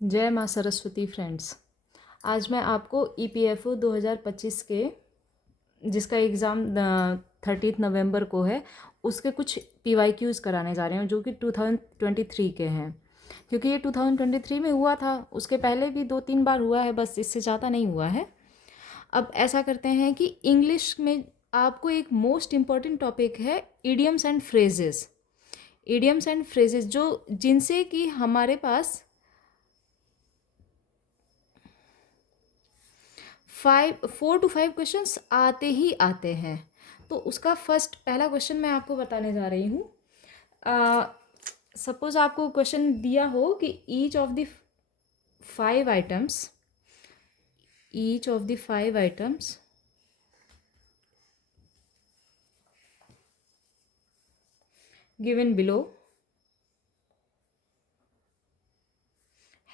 जय माँ सरस्वती फ्रेंड्स। आज मैं आपको EPFO 2025 के जिसका एग्ज़ाम 30 नवंबर को है उसके कुछ PYQs कराने जा रहे हैं जो कि 2023 के हैं। क्योंकि ये 2023 में हुआ था, उसके पहले भी 2-3 बार हुआ है, बस इससे ज़्यादा नहीं हुआ है। अब ऐसा करते हैं कि इंग्लिश में आपको एक मोस्ट इम्पॉर्टेंट टॉपिक है idioms and phrases. Idioms and phrases जो जिनसे कि हमारे पास 4 to 5 क्वेश्चंस आते ही आते हैं। तो उसका पहला क्वेश्चन मैं आपको बताने जा रही हूँ। सपोज आपको क्वेश्चन दिया हो कि each of the 5 items given below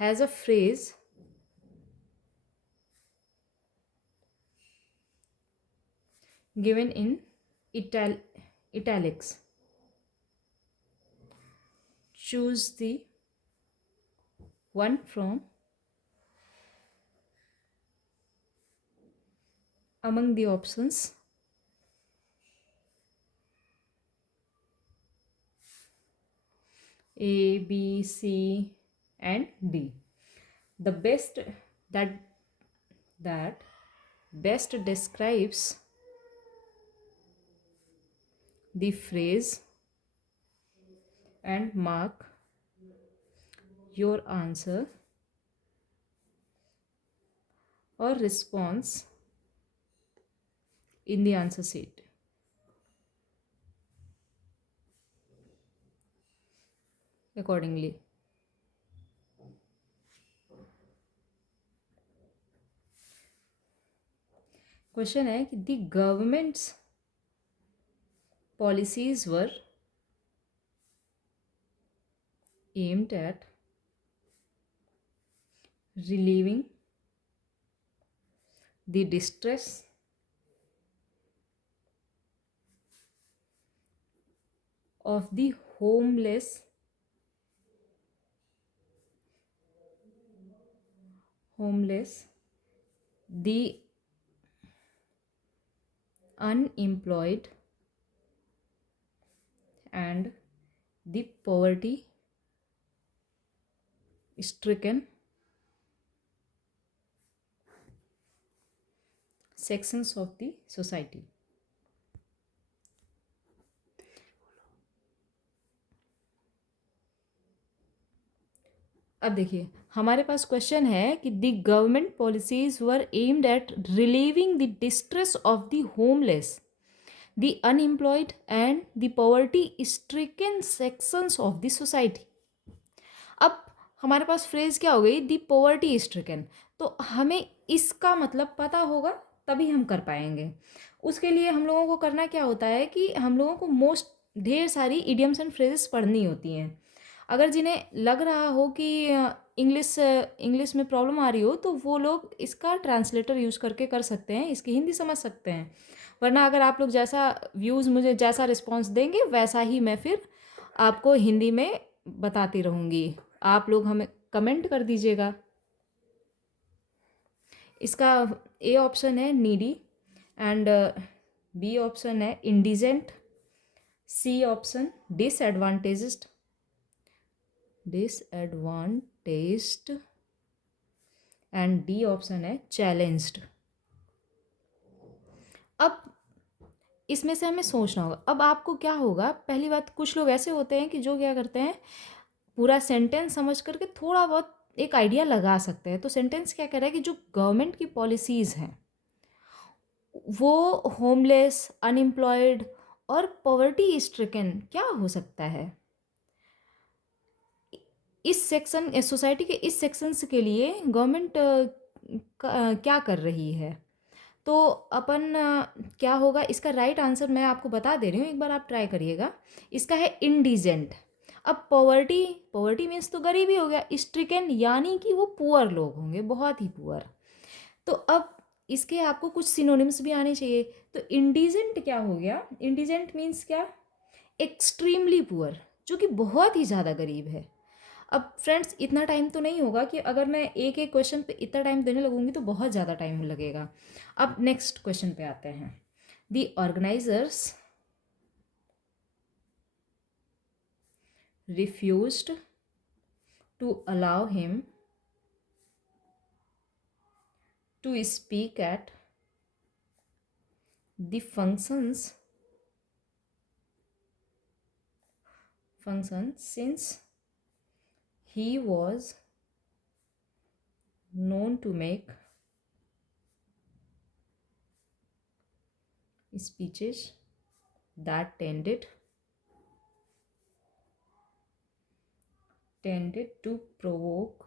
has a phrase given in italics. Choose the one from among the options A, B, C and D. The that that best describes the phrase and mark your answer or response in the answer sheet accordingly. Question है कि the governments policies were aimed at relieving the distress of the homeless, the unemployed and the poverty stricken sections of the society. अब देखिए हमारे पास question है कि the government policies were aimed at relieving the distress of the homeless, the unemployed and the poverty stricken sections of the society. अब हमारे पास phrase क्या हो गई, दी पॉवर्टी स्ट्रिकन। तो हमें इसका मतलब पता होगा तभी हम कर पाएंगे। उसके लिए हम लोगों को करना क्या होता है कि हम लोगों को ढेर सारी इडियम्स एंड फ्रेजेस पढ़नी होती हैं। अगर जिन्हें लग रहा हो कि इंग्लिश में प्रॉब्लम आ रही हो तो वो लोग इसका ट्रांसलेटर यूज़ करके कर सकते हैं, इसकी हिंदी समझ सकते हैं। वरना अगर आप लोग मुझे जैसा रिस्पॉन्स देंगे वैसा ही मैं फिर आपको हिंदी में बताती रहूँगी। आप लोग हमें कमेंट कर दीजिएगा। इसका ए ऑप्शन है नीडी एंड बी ऑप्शन है indigent, C option disadvantaged and D option है चैलेंज्ड। अब इसमें से हमें सोचना होगा। अब आपको क्या होगा, पहली बात, कुछ लोग ऐसे होते हैं कि जो क्या करते हैं, पूरा सेंटेंस समझ करके थोड़ा बहुत एक आइडिया लगा सकते हैं। तो सेंटेंस क्या कह रहा है कि जो गवर्नमेंट की पॉलिसीज़ हैं वो होमलेस, अनएम्प्लॉयड और पॉवर्टी स्ट्रिकन क्या हो सकता है, इस सेक्शन सोसाइटी के इस सेक्शंस के लिए गवर्नमेंट क्या कर रही है। तो अपन क्या होगा, इसका राइट आंसर मैं आपको बता दे रही हूँ, एक बार आप ट्राई करिएगा। इसका है इंडिजेंट। अब पॉवर्टी मीन्स तो गरीबी हो गया, स्ट्रिकन यानी कि वो पुअर लोग होंगे, बहुत ही पुअर। तो अब इसके आपको कुछ सिनोनिम्स भी आने चाहिए। तो इंडिजेंट क्या हो गया, इंडिजेंट मीन्स क्या, एक्सट्रीमली पुअर, जो कि बहुत ही ज़्यादा गरीब है। अब फ्रेंड्स इतना टाइम तो नहीं होगा कि अगर मैं एक एक क्वेश्चन पे इतना टाइम देने लगूंगी तो बहुत ज़्यादा टाइम लगेगा। अब नेक्स्ट क्वेश्चन पे आते हैं। The organisers refused to allow him to speak at the function since he was known to make speeches that tended to provoke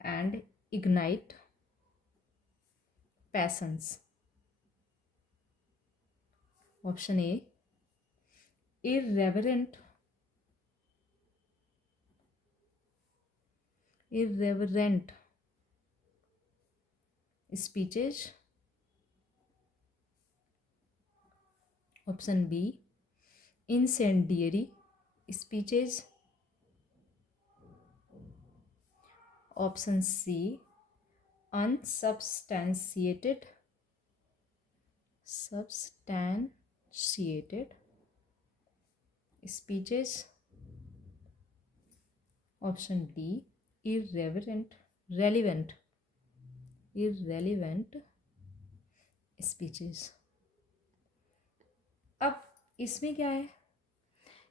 and ignite passions. Option A, irreverent speeches. Option B, incendiary speeches. Option C, unsubstantiated speeches. Option D, relevant speeches. अब इसमें क्या है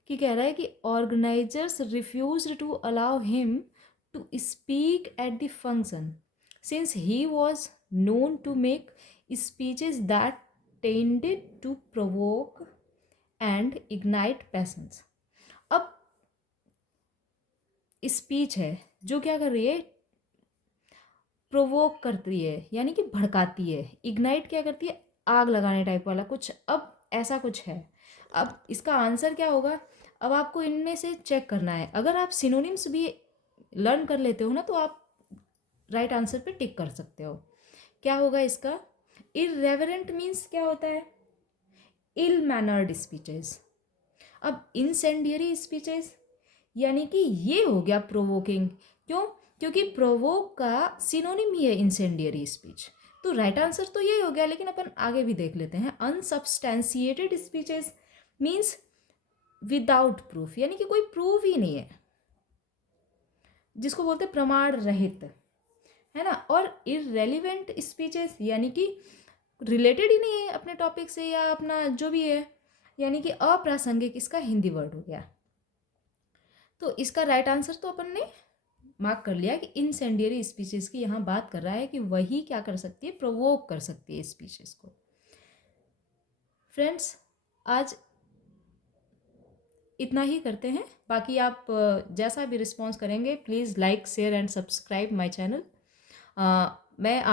कि कह रहा है कि organisers refused to allow him to speak at the function since he was known to make speeches that tended to provoke and ignite passions. अब स्पीच है जो क्या कर रही है, प्रोवोक करती है यानी कि भड़काती है, इग्नाइट क्या करती है, आग लगाने टाइप वाला कुछ। अब ऐसा कुछ है। अब इसका आंसर क्या होगा, अब आपको इनमें से चेक करना है। अगर आप सिनोनिम्स भी लर्न कर लेते हो ना तो आप राइट आंसर पे टिक कर सकते हो। क्या होगा इसका, इररेवरेंट मीन्स क्या होता है, इल मैनर्ड स्पीचेस। अब इंसेंडियरी स्पीचेस यानी कि ये हो गया प्रोवोकिंग। क्यों, क्योंकि प्रोवोक का सिनोनिम ही है इंसेंडियरी स्पीच। तो राइट आंसर तो ये हो गया, लेकिन अपन आगे भी देख लेते हैं। Unsubstantiated speeches means without proof, यानी कि कोई प्रूफ ही नहीं है, जिसको बोलते प्रमाण रहित, है ना। और इररेलेवेंट स्पीचेस यानी कि रिलेटेड ही नहीं है अपने टॉपिक से या अपना जो भी है, यानी कि अप्रासंगिक, इसका हिंदी वर्ड हो गया। तो इसका राइट आंसर तो अपन ने मार्क कर लिया कि इंसेंडियरी स्पीचेस की यहाँ बात कर रहा है कि वही क्या कर सकती है, प्रोवोक कर सकती है स्पीचेस को। फ्रेंड्स आज इतना ही करते हैं, बाकी आप जैसा भी रिस्पॉन्स करेंगे please like share and subscribe my channel. मैं